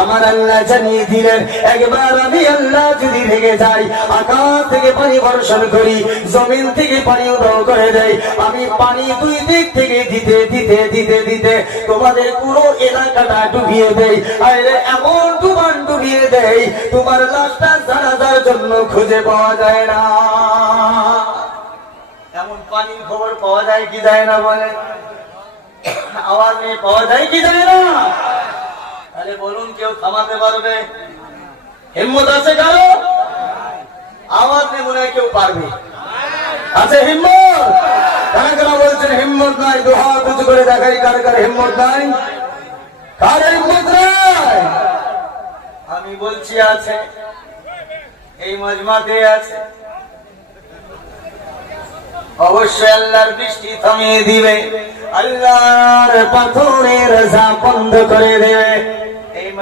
আমার আল্লাহ জানিয়ে দিলেন, একবার আমি আল্লাহ যদি রেগে যাই, আকাশ থেকে পানি বর্ষণ করি, জমিন থেকে পানি উধাও করে দেয়, আমি পানি দুই দিক থেকে দিতে দিতে দিতে দিতে তোমাদের পুরো এলাকাটা ডুবিয়ে দেয়। আরে এমন তোমার ডুবিয়ে দেয়, তোমার লাশটা জানাজার জন্য খুঁজে পাওয়া যায় না। এমন পানির খবর পাওয়া যায় কি যায় না? বলে আওয়াজ নিয়ে পাওয়া যায় কি যায় না? তাহলে বলুন, কেউ থামাতে পারবে? হিম্মত আছে কারো? আওয়াজ নিয়ে মনে হয় কেউ পারবে। আছে হিম্মত? কারা কারা বলছেন হিম্মত নাই? দু হাত উঁচু করে দেখাই, কার কার হিম্মত নাই? কার হিম্মত নাই? আমি বলছি আছে, এই মজমাতে আছে। অবশ্যই আল্লাহর বৃষ্টি থামিয়ে দিবে, আল্লাহর পাথরের ঝাঁপ বন্ধ করে দেবে।